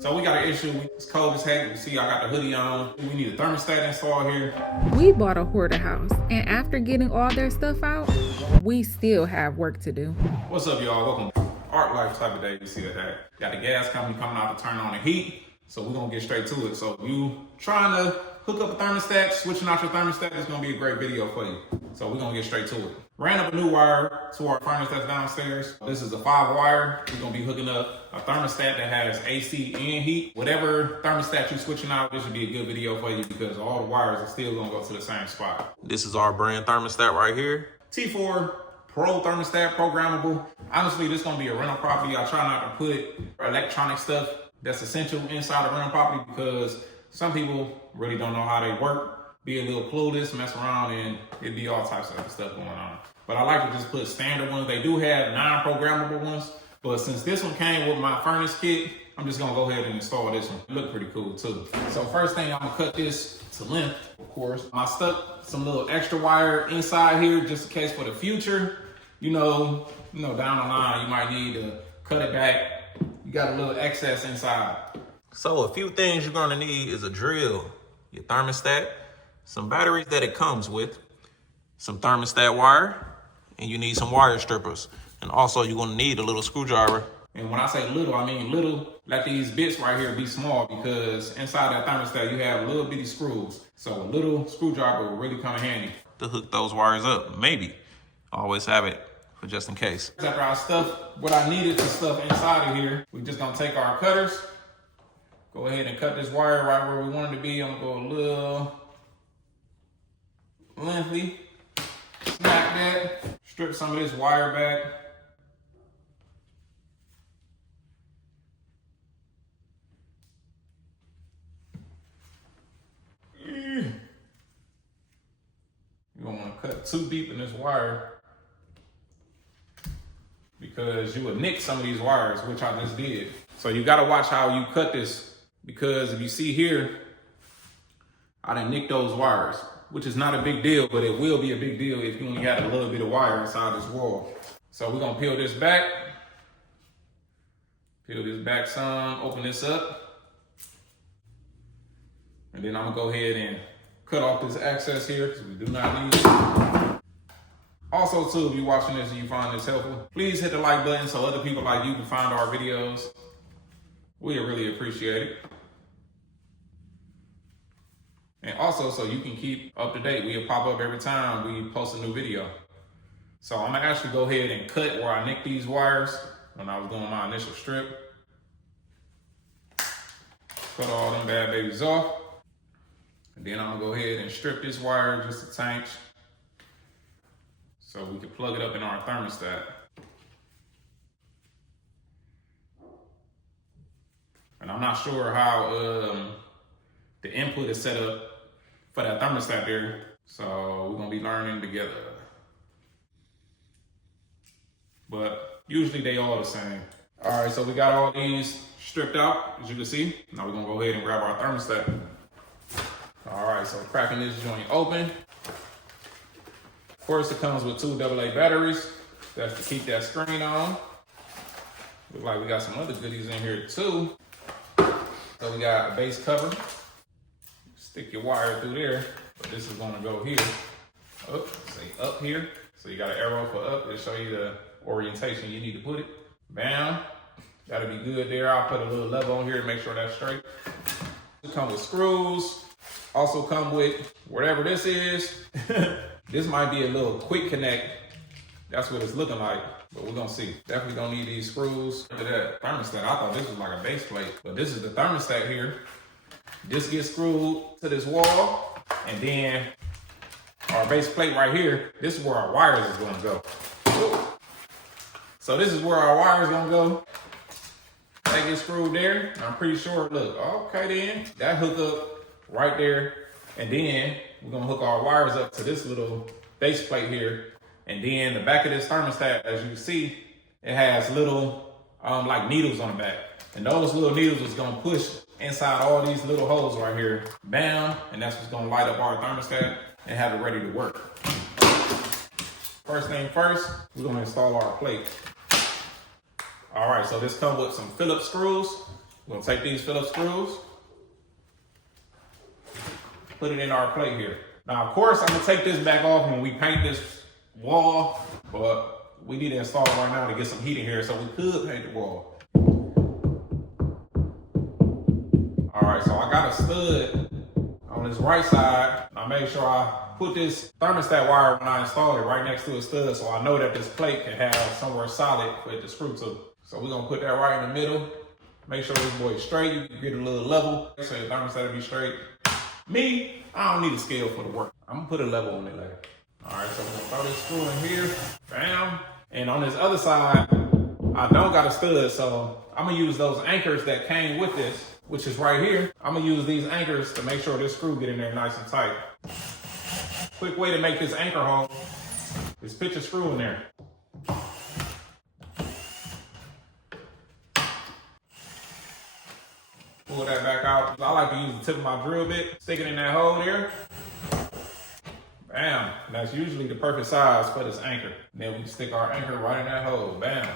So we got an issue. It's cold as heck. You see, I got the hoodie on. We need a thermostat installed here. We bought a hoarder house, and after getting all their stuff out, we still have work to do. What's up, y'all? Welcome to Art Life type of day. You see that? Got the gas company coming out to turn on the heat. So we're going to get straight to it. So if you trying to hook up a thermostat, switching out your thermostat, it's going to be a great video for you. So we're going to get straight to it. Ran up a new wire to our furnace that's downstairs. This is a 5-wire. We're going to be hooking up a thermostat that has AC and heat. Whatever thermostat you're switching out, this would be a good video for you because all the wires are still going to go to the same spot. This is our brand thermostat right here. T4 Pro thermostat, programmable. Honestly, this is going to be a rental property. I try not to put electronic stuff that's essential inside a rental property because some people really don't know how they work, be a little clueless, mess around, and it'd be all types of other stuff going on. But I like to just put standard ones. They do have non-programmable ones, but since this one came with my furnace kit, I'm just gonna go ahead and install this one. It look pretty cool too. So first thing, I'm gonna cut this to length, of course. I stuck some little extra wire inside here just in case for the future. You know, down the line, you might need to cut it back. You got a little excess inside. So a few things you're gonna need is a drill, your thermostat, some batteries that it comes with, some thermostat wire, and you need some wire strippers. And also you're gonna need a little screwdriver. And when I say little, I mean little, let these bits right here be small because inside that thermostat you have little bitty screws. So a little screwdriver will really come in handy to hook those wires up, maybe. Always have it for just in case. After I stuffed what I needed to stuff inside of here, we're just gonna take our cutters, go ahead and cut this wire right where we want it to be. I'm gonna go a little lengthy, snap that, strip some of this wire back. You don't wanna cut too deep in this wire because you would nick some of these wires, which I just did. So you gotta watch how you cut this because if you see here, I done nicked those wires, which is not a big deal, but it will be a big deal if you only had a little bit of wire inside this wall. So we're gonna peel this back some, open this up. And then I'm gonna go ahead and cut off this excess here because we do not need it. Also too, if you're watching this and you find this helpful, please hit the like button so other people like you can find our videos. We really appreciate it. And also so you can keep up to date. We'll pop up every time we post a new video. So I'm gonna actually go ahead and cut where I nicked these wires when I was doing my initial strip. Cut all them bad babies off. And then I'm gonna go ahead and strip this wire just a tank so we can plug it up in our thermostat. And I'm not sure how the input is set up for that thermostat there. So we're gonna be learning together. But usually they all the same. All right, so we got all these stripped out, as you can see. Now we're gonna go ahead and grab our thermostat. All right, so cracking this joint open. Of course, it comes with 2 AA batteries. That's to keep that screen on. Looks like we got some other goodies in here too. So we got a base cover. Stick your wire through there, but this is gonna go here. Up here. So you got an arrow for up. It'll show you the orientation you need to put it. Bam. That'll be good there. I'll put a little level on here to make sure that's straight. It comes with screws. Also come with whatever this is. This might be a little quick connect. That's what it's looking like, but we're gonna see. Definitely gonna need these screws. Look at that thermostat. I thought this was like a base plate, but this is the thermostat here. This gets screwed to this wall, and then our base plate right here, this is where our wires is gonna go. So this is where our wires gonna go. That gets screwed there. I'm pretty sure, look, okay then. That hook up right there, and then we're gonna hook our wires up to this little base plate here. And then the back of this thermostat, as you can see, it has little like needles on the back. And those little needles is gonna push inside all these little holes right here. Bam, and that's what's gonna light up our thermostat and have it ready to work. First thing first, we're gonna install our plate. All right, so this comes with some Phillips screws. We're gonna take these Phillips screws, put it in our plate here. Now, of course, I'm gonna take this back off when we paint this wall, but we need to install it right now to get some heat in here, so we could paint the wall. All right, so I got a stud on this right side. I made sure I put this thermostat wire when I installed it right next to a stud, so I know that this plate can have somewhere solid for it to screw to. So we're gonna put that right in the middle. Make sure this boy is straight. You can get a little level, so your thermostat will be straight. Me, I don't need a scale for the work. I'm gonna put a level on it later. All right, so we're gonna throw this screw in here, bam. And on this other side, I don't got a stud, so I'm gonna use those anchors that came with this, which is right here. I'm gonna use these anchors to make sure this screw get in there nice and tight. Quick way to make this anchor hole is pitch a screw in there. Pull that back out. I like to use the tip of my drill bit, stick it in that hole there. Bam. And that's usually the perfect size for this anchor. And then we can stick our anchor right in that hole. Bam.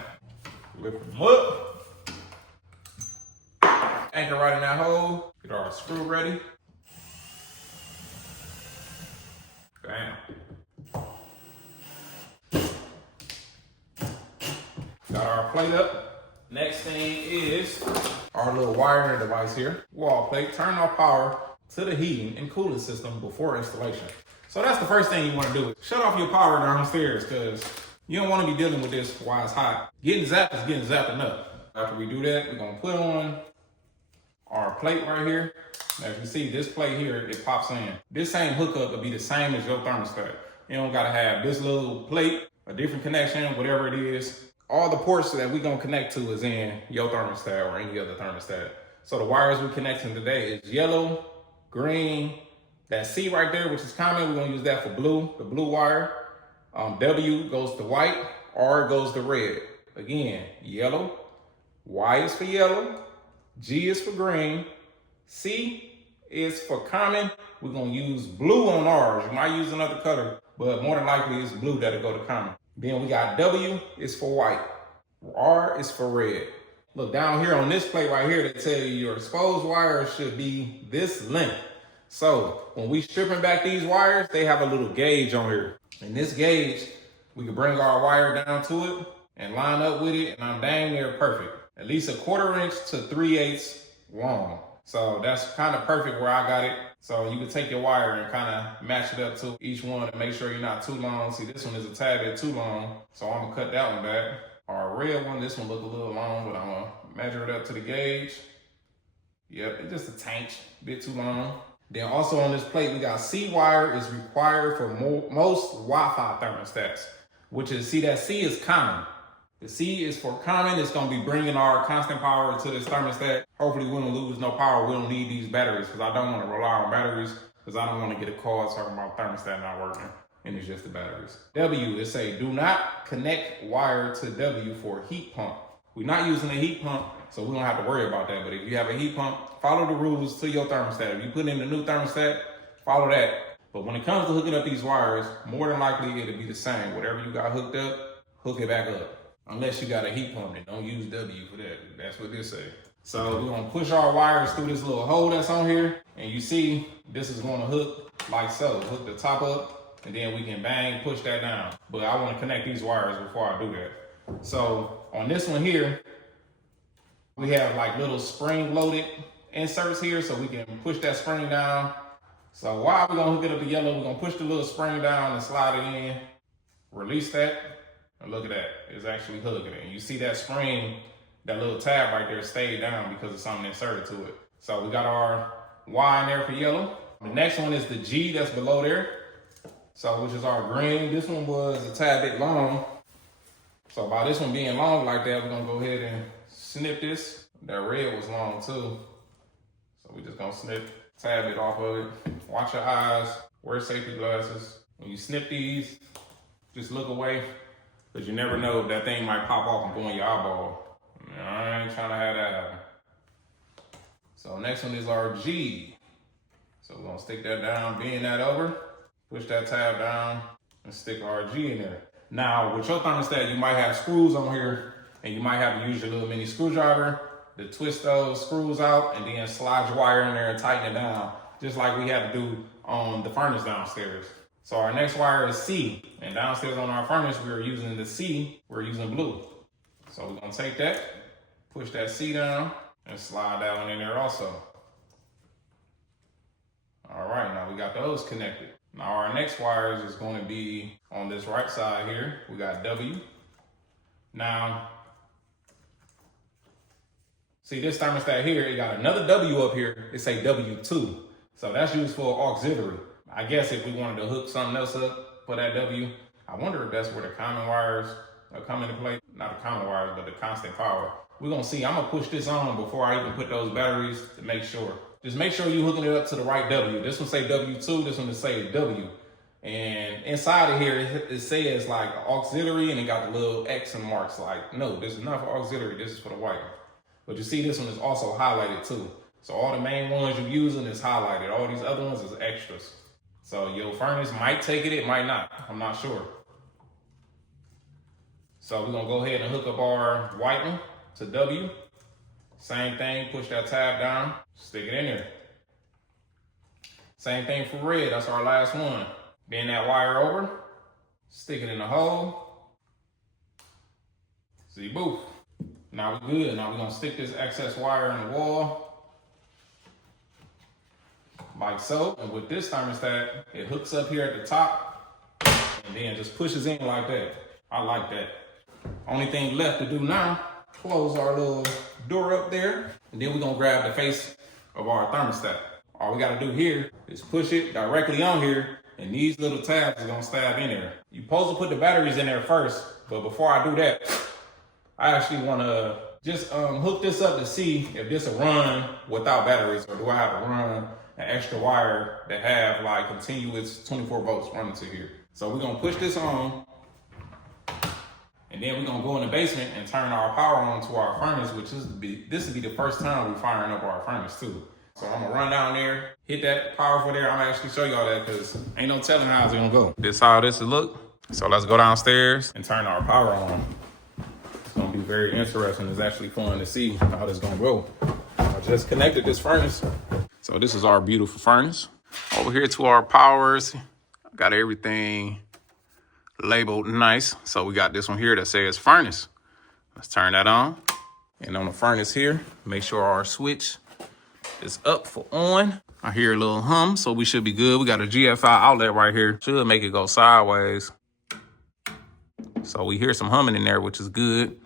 Lift them up. Anchor right in that hole. Get our screw ready. Bam. Got our plate up. Next thing is our little wiring device here. Wall plate. Turn off power to the heating and cooling system before installation. So that's the first thing you want to do. Shut off your power downstairs because you don't want to be dealing with this while it's hot. Getting zapped is getting zapped enough. After we do that, we're going to put on our plate right here. As you see, this plate here, it pops in. This same hookup will be the same as your thermostat. You don't got to have this little plate, a different connection, whatever it is. All the ports that we're going to connect to is in your thermostat or any other thermostat. So the wires we're connecting today is yellow, green, that C right there, which is common, we're going to use that for blue, the blue wire. W goes to white, R goes to red. Again, yellow, Y is for yellow, G is for green, C is for common. We're going to use blue on ours. You might use another color, but more than likely it's blue that'll go to common. Then we got W is for white, R is for red. Look down here on this plate right here, they tell you your exposed wire should be this length. So when we stripping back these wires, they have a little gauge on here. And this gauge, we can bring our wire down to it and line up with it, and I'm dang near perfect. At least 1/4 inch to 3/8 long. So that's kind of perfect where I got it. So you can take your wire and kind of match it up to each one and make sure you're not too long. See, this one is a tad bit too long, so I'm gonna cut that one back. Our red one, this one look a little long, but I'm gonna measure it up to the gauge. Yep, it's just a tank, a bit too long. Then also on this plate, we got C wire is required for most Wi-Fi thermostats, which is, see that C is common. The C is for common. It's gonna be bringing our constant power to this thermostat. Hopefully we don't lose no power. We don't need these batteries because I don't wanna rely on batteries because I don't wanna get a call talking about thermostat not working and it's just the batteries. W, it say do not connect wire to W for heat pump. We're not using a heat pump, so we don't have to worry about that. But if you have a heat pump, follow the rules to your thermostat. If you put in a new thermostat, follow that. But when it comes to hooking up these wires, more than likely it'll be the same. Whatever you got hooked up, hook it back up. Unless you got a heat pump, then don't use W for that. That's what this say. So we're gonna push our wires through this little hole that's on here. And you see, this is gonna hook like so. Hook the top up, and then we can bang, push that down. But I wanna connect these wires before I do that. So on this one here, we have like little spring loaded inserts here so we can push that spring down. So while we're gonna hook it up to yellow, we're gonna push the little spring down and slide it in, release that, and look at that, it's actually hooking it. And you see that spring, that little tab right there stayed down because of something inserted to it. So we got our Y in there for yellow. The next one is the G that's below there. So which is our green. This one was a tad bit long. So by this one being long like that, we're gonna go ahead and snip this. That red was long too. So we're just gonna snip a tad bit off of it. Watch your eyes, wear safety glasses. When you snip these, just look away, because you never know if that thing might pop off and go in your eyeball. I ain't trying to have that happen. So next one is our G. So we're gonna stick that down, bend that over, push that tab down, and stick our G in there. Now, with your thermostat, you might have screws on here, and you might have to use your little mini screwdriver to twist those screws out and then slide your wire in there and tighten it down, just like we had to do on the furnace downstairs. So our next wire is C, and downstairs on our furnace, we were using the C, we're using blue. So we're gonna take that, push that C down, and slide that one in there also. All right, now we got those connected. Now our next wires is going to be on this right side here. We got W. Now, see this thermostat here, it got another W up here. It say W2. So that's used for auxiliary. I guess if we wanted to hook something else up for that W, I wonder if that's where the common wires come into play. Not the common wires, but the constant power. We're gonna see. I'm gonna push this on before I even put those batteries to make sure. Just make sure you're hooking it up to the right W. This one say W2, this one will say W. And inside of here, it says like auxiliary, and it got the little X and marks like, no, this is not for auxiliary, this is for the white. But you see this one is also highlighted too. So all the main ones you're using is highlighted. All these other ones is extras. So your furnace might take it, it might not. I'm not sure. So we're gonna go ahead and hook up our white one to W. Same thing, push that tab down, stick it in there. Same thing for red, that's our last one. Bend that wire over, stick it in the hole. See, boof. Now we're good. Now we're gonna stick this excess wire in the wall. Like so. And with this thermostat, it hooks up here at the top and then just pushes in like that. I like that. Only thing left to do now, close our little door up there, and then we're gonna grab the face of our thermostat. All we gotta do here is push it directly on here, and these little tabs are gonna stab in there. You're supposed to put the batteries in there first, but before I do that, I actually wanna just hook this up to see if this will run without batteries, or do I have to run an extra wire that have like continuous 24 volts running to here. So we're gonna push this on, and then we're gonna go in the basement and turn our power on to our furnace, which is this will be the first time we're firing up our furnace too. So I'm gonna run down there, hit that power for there. I'm gonna actually show y'all that because ain't no telling how it's gonna go. This how this will look. So let's go downstairs and turn our power on. It's gonna be very interesting. It's actually fun to see how this gonna go. I just connected this furnace. So this is our beautiful furnace. Over here to our powers, got everything labeled nice. So we got this one here that says furnace. Let's turn that on. And on the furnace here, make sure our switch is up for on. I hear a little hum, so we should be good. We got a GFI outlet right here. Should make it go sideways. So we hear some humming in there, which is good.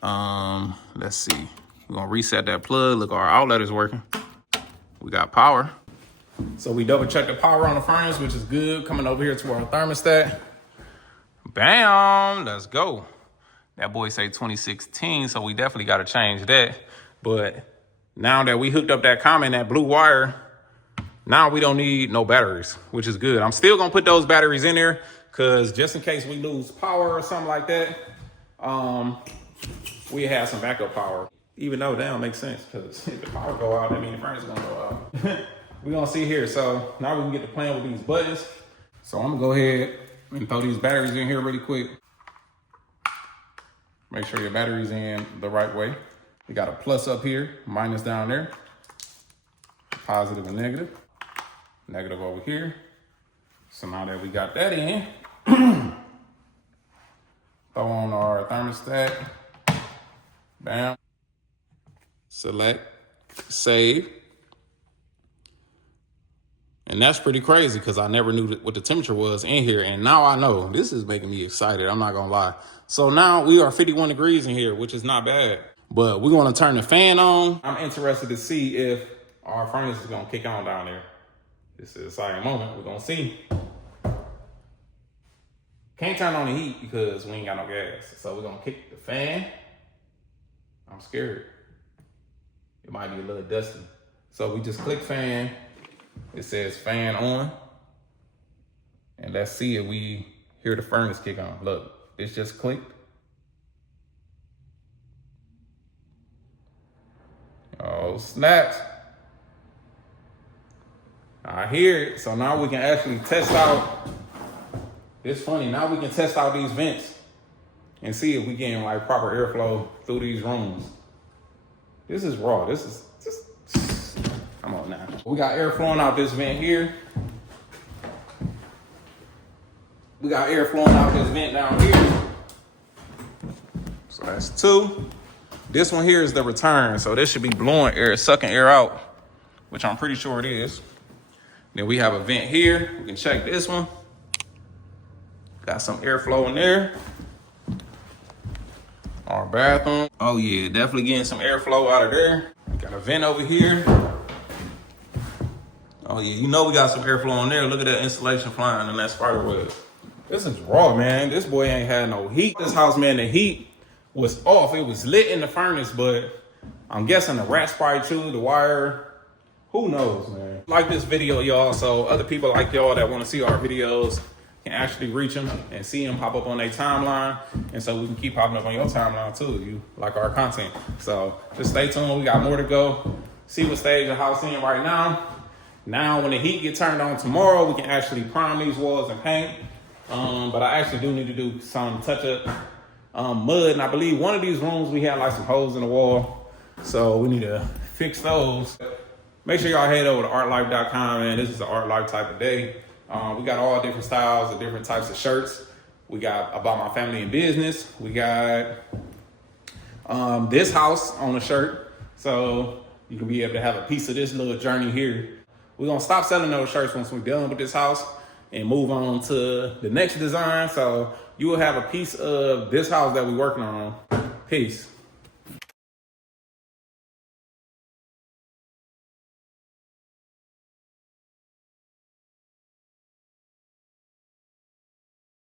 Let's see. We're gonna reset that plug. Look, our outlet is working. We got power. So we double checked the power on the furnace, which is good. Coming over here to our thermostat. Bam, let's go. That boy say 2016, so we definitely got to change that. But now that we hooked up that common, that blue wire, now we don't need no batteries, which is good. I'm still gonna put those batteries in there because just in case we lose power or something like that, we have some backup power. Even though that don't make sense because if the power go out, I mean the furnace is gonna go out. We're gonna see here. So now we can get to playing with these buttons. So I'm gonna go ahead and throw these batteries in here really quick. Make sure your battery's in the right way. We got a plus up here, minus down there, positive and negative, negative over here. So now that we got that in, throw on our thermostat, bam, select, save. And that's pretty crazy because I never knew what the temperature was in here. And now I know. This is making me excited. I'm not going to lie. So now we are 51 degrees in here, which is not bad. But we're going to turn the fan on. I'm interested to see if our furnace is going to kick on down there. This is an exciting moment. We're going to see. Can't turn on the heat because we ain't got no gas. So we're going to kick the fan. I'm scared. It might be a little dusty. So we just click fan. It says fan on. And let's see if we hear the furnace kick on. Look, it's just clicked. Oh, snaps. I hear it. So now we can actually test out. It's funny. Now we can test out these vents and see if we getting like proper airflow through these rooms. This is raw. This is just, come on now. We got air flowing out this vent here. We got air flowing out this vent down here. So that's 2. This one here is the return. So this should be blowing air, sucking air out, which I'm pretty sure it is. Then we have a vent here. We can check this one. Got some airflow in there. Our bathroom. Oh yeah, definitely getting some airflow out of there. We got a vent over here. Oh yeah, you know we got some airflow in there. Look at that insulation flying and that spider web. This is raw, man. This boy ain't had no heat. This house, man, the heat was off. It was lit in the furnace, but I'm guessing the rats probably chewed the wire. Who knows, man? Like this video, y'all, so other people like y'all that want to see our videos can actually reach them and see them pop up on their timeline. And so we can keep popping up on your timeline too if you like our content. So just stay tuned. We got more to go. See what stage the house in right now. Now, when the heat gets turned on tomorrow, we can actually prime these walls and paint. But I actually do need to do some touch up mud. And I believe one of these rooms, we had like some holes in the wall. So we need to fix those. Make sure y'all head over to ARTTLife.com, man. This is an art life type of day. We got all different styles of different types of shirts. We got about my family and business. We got this house on a shirt. So you can be able to have a piece of this little journey here. We're going to stop selling those shirts once we're done with this house and move on to the next design. So you will have a piece of this house that we're working on. Peace.